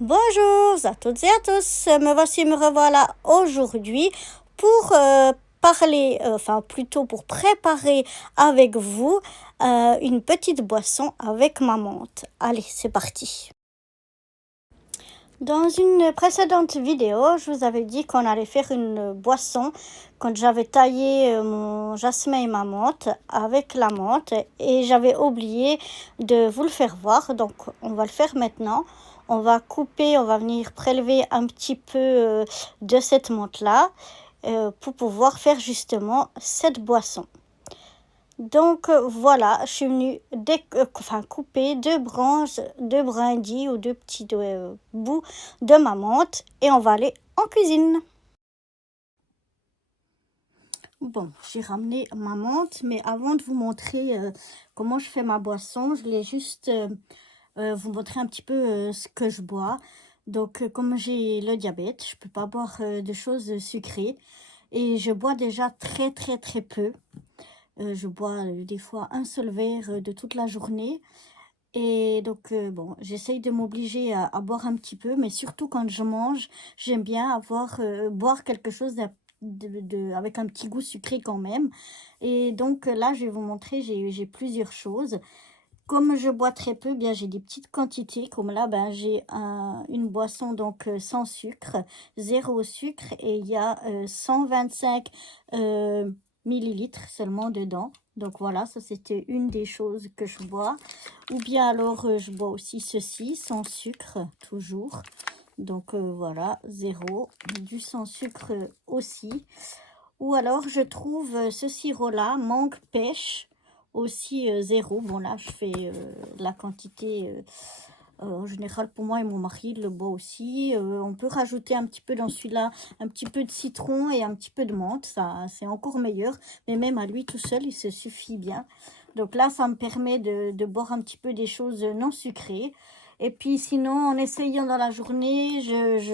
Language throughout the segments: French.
Bonjour à toutes et à tous, me revoilà aujourd'hui pour parler, enfin plutôt pour préparer avec vous une petite boisson avec ma menthe. Allez, c'est parti. Dans une précédente vidéo, je vous avais dit qu'on allait faire une boisson quand j'avais taillé mon jasmin et ma menthe avec la menthe et j'avais oublié de vous le faire voir. Donc, on va le faire maintenant. On va couper, on va venir prélever un petit peu de cette menthe-là pour pouvoir faire justement cette boisson. Donc voilà, je suis venue couper deux branches, deux brindilles ou deux petits bouts de ma menthe et on va aller en cuisine. Bon, j'ai ramené ma menthe, mais avant de vous montrer comment je fais ma boisson, je voulais juste vous montrer un petit peu ce que je bois. Donc, comme j'ai le diabète, je peux pas boire de choses sucrées et je bois déjà très très très peu. Je bois des fois un seul verre de toute la journée. Et donc, bon, j'essaye de m'obliger à boire un petit peu, mais surtout quand je mange, j'aime bien boire quelque chose avec un petit goût sucré quand même. Et donc, là, je vais vous montrer, j'ai plusieurs choses. Comme je bois très peu, bien, j'ai des petites quantités. Comme là, ben, j'ai une boisson donc sans sucre, zéro sucre, et il y a 125 millilitres seulement dedans. Donc voilà, ça c'était une des choses que je bois. Ou bien alors je bois aussi ceci, sans sucre, toujours. Donc voilà, zéro, du sans sucre aussi. Ou alors je trouve ce sirop-là, mangue pêche, aussi zéro. Bon là, je fais la quantité en général pour moi et mon mari le boit aussi. On peut rajouter un petit peu dans celui-là, un petit peu de citron et un petit peu de menthe. Ça, c'est encore meilleur. Mais même à lui tout seul, il se suffit bien. Donc là, ça me permet de boire un petit peu des choses non sucrées. Et puis sinon, en essayant dans la journée,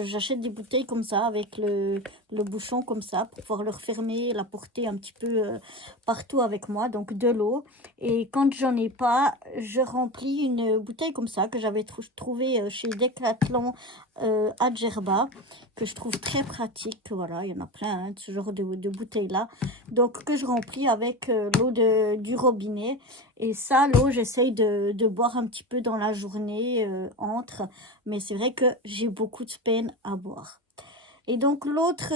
j'achète des bouteilles comme ça, avec le bouchon comme ça, pour pouvoir le refermer, la porter un petit peu partout avec moi. Donc de l'eau. Et quand j'en ai pas, je remplis une bouteille comme ça, que j'avais trouvée chez Decathlon à Djerba, que je trouve très pratique. Voilà, il y en a plein de ce genre de bouteilles-là. Donc que je remplis avec l'eau du robinet. Et ça, l'eau, j'essaye de boire un petit peu dans la journée entre. Mais c'est vrai que j'ai beaucoup de peine à boire. Et donc l'autre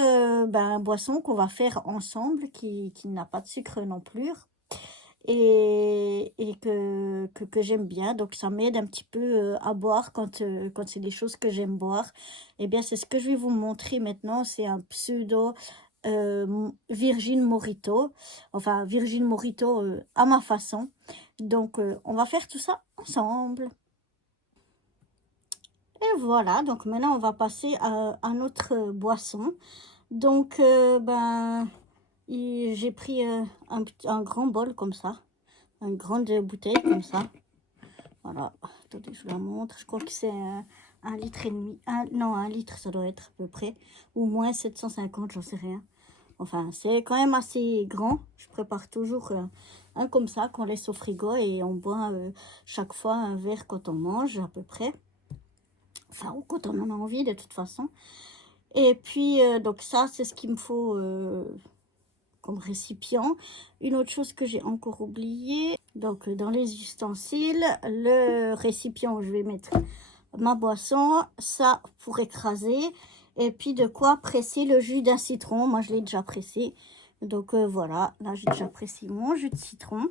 boisson qu'on va faire ensemble, qui n'a pas de sucre non plus, et que j'aime bien. Donc ça m'aide un petit peu à boire quand c'est des choses que j'aime boire. Et bien c'est ce que je vais vous montrer maintenant. C'est un pseudo Virgin Morito. Enfin Virgin Morito à ma façon. Donc on va faire tout ça ensemble. Et voilà, donc maintenant on va passer à notre boisson. Donc j'ai pris un grand bol comme ça, une grande bouteille comme ça. Voilà, attendez, je vous la montre. Je crois que c'est 1,5 litre. Non, 1 litre, ça doit être à peu près. Ou moins 750, j'en sais rien. Enfin, c'est quand même assez grand. Je prépare toujours un comme ça qu'on laisse au frigo et on boit chaque fois un verre quand on mange à peu près. Enfin, ou quand on en a envie de toute façon. Et puis, donc ça, c'est ce qu'il me faut comme récipient. Une autre chose que j'ai encore oublié, donc dans les ustensiles, le récipient où je vais mettre ma boisson, ça pour écraser, et puis de quoi presser le jus d'un citron. Moi je l'ai déjà pressé, donc voilà, là j'ai déjà pressé mon jus de citron.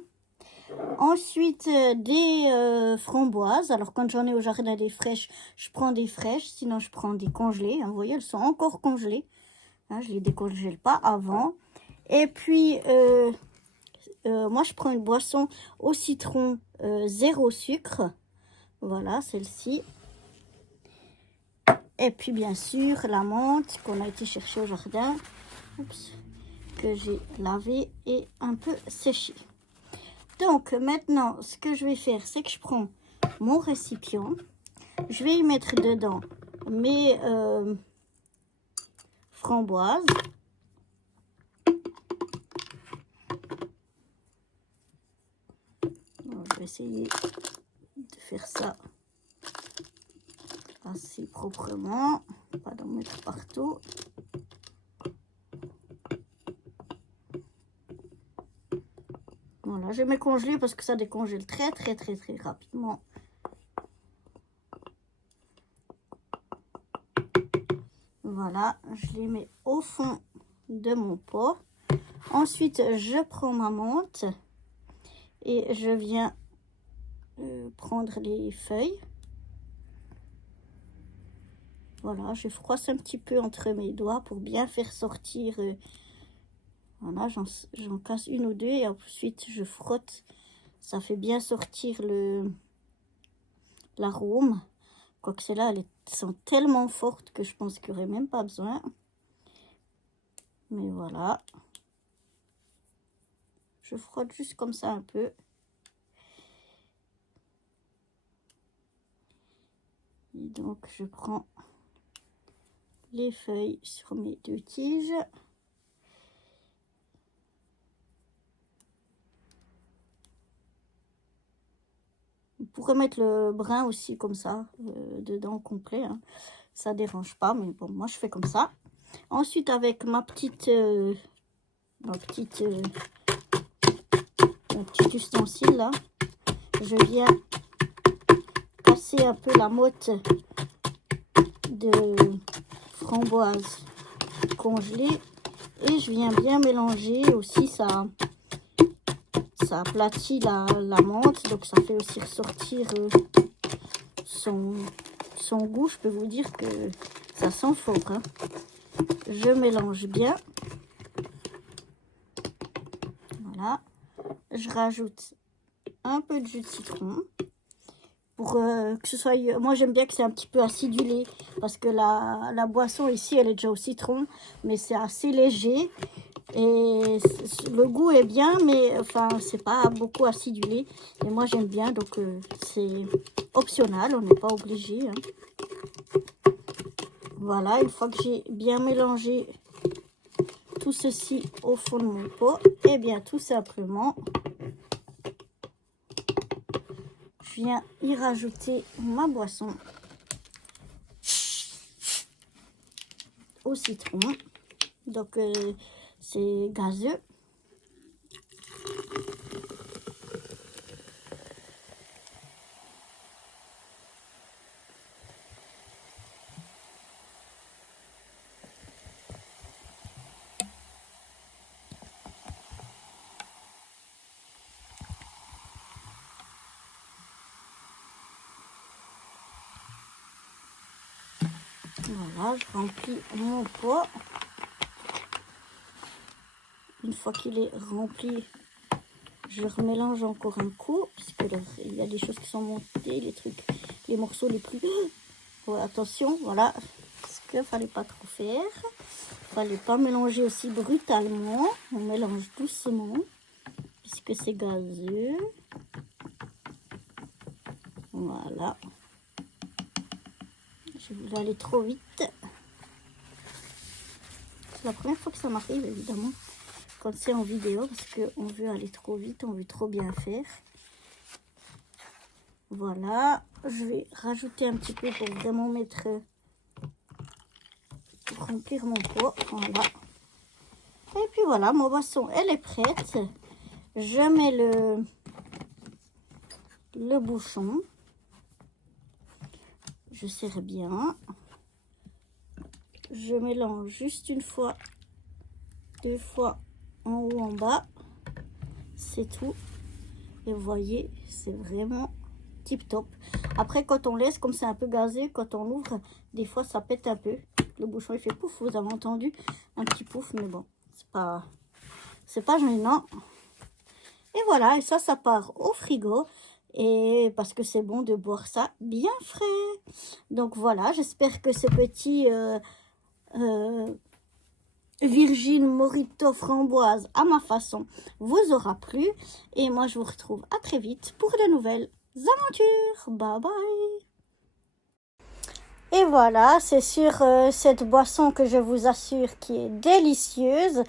Ensuite des framboises. Alors quand j'en ai au jardin des fraîches, je prends des fraîches, sinon je prends des congelées, hein. Vous voyez, elles sont encore congelées, hein, je les décongèle pas avant. Et puis, moi, je prends une boisson au citron zéro sucre. Voilà, celle-ci. Et puis, bien sûr, la menthe qu'on a été chercher au jardin. Oups, que j'ai lavé et un peu séché. Donc, maintenant, ce que je vais faire, c'est que je prends mon récipient. Je vais y mettre dedans mes framboises. Je vais essayer de faire ça assez proprement, pas d'en mettre partout. Voilà, je mets congeler parce que ça décongèle très rapidement. Voilà, je les mets au fond de mon pot. Ensuite, je prends ma menthe et je viens prendre les feuilles. Voilà, je froisse un petit peu entre mes doigts pour bien faire sortir. Voilà, j'en casse une ou deux et ensuite je frotte. Ça fait bien sortir l'arôme. Quoique celles-là, elles sont tellement fortes que je pense qu'il n'y aurait même pas besoin. Mais voilà. Je frotte juste comme ça un peu. Et donc, je prends les feuilles sur mes 2 tiges. Vous pourrez mettre le brin aussi comme ça, dedans complet. Hein. Ça ne dérange pas, mais bon, moi je fais comme ça. Ensuite, avec mon petit ustensile là, je viens casser un peu la motte de framboise congelée et je viens bien mélanger aussi. Ça aplatit la menthe, donc ça fait aussi ressortir son goût. Je peux vous dire que ça sent fort. Hein. Je mélange bien. Voilà. Je rajoute un peu de jus de citron pour que ce soit... Moi, j'aime bien que c'est un petit peu acidulé parce que la boisson ici, elle est déjà au citron, mais c'est assez léger. Et le goût est bien, mais enfin, c'est pas beaucoup acidulé. Et moi, j'aime bien, donc c'est optionnel, on n'est pas obligé. Hein. Voilà, une fois que j'ai bien mélangé tout ceci au fond de mon pot, et bien tout simplement, je viens y rajouter ma boisson au citron. Donc, c'est gazeux. Voilà, je remplis mon pot. Une fois qu'il est rempli, je remélange encore un coup, parce que il y a des choses qui sont montées, les morceaux les plus... Ouais, attention, voilà, parce qu'il ne fallait pas trop faire. Il ne fallait pas mélanger aussi brutalement. On mélange doucement, puisque c'est gazeux. Voilà. Je voulais aller trop vite. C'est la première fois que ça m'arrive, évidemment, quand c'est en vidéo, parce qu'on veut aller trop vite, on veut trop bien faire. Voilà, je vais rajouter un petit peu pour vraiment pour remplir mon pot. Voilà. Et puis voilà, ma boisson, elle est prête. Je mets le bouchon. Je serre bien. Je mélange juste une fois, 2 fois en haut, en bas. C'est tout. Et vous voyez, c'est vraiment tip top. Après, quand on laisse, comme c'est un peu gazé, quand on ouvre, des fois ça pète un peu. Le bouchon il fait pouf, vous avez entendu un petit pouf, mais bon, c'est pas gênant. Et voilà, et ça part au frigo. Et parce que c'est bon de boire ça bien frais. Donc voilà, j'espère que ce petit Virgin Morito framboise à ma façon vous aura plu. Et moi, je vous retrouve à très vite pour de nouvelles aventures. Bye bye. Et voilà, c'est sur cette boisson que je vous assure qui est délicieuse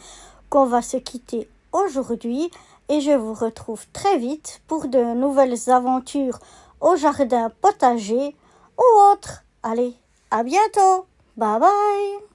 qu'on va se quitter aujourd'hui. Et je vous retrouve très vite pour de nouvelles aventures au jardin potager ou autre. Allez, à bientôt. Bye bye.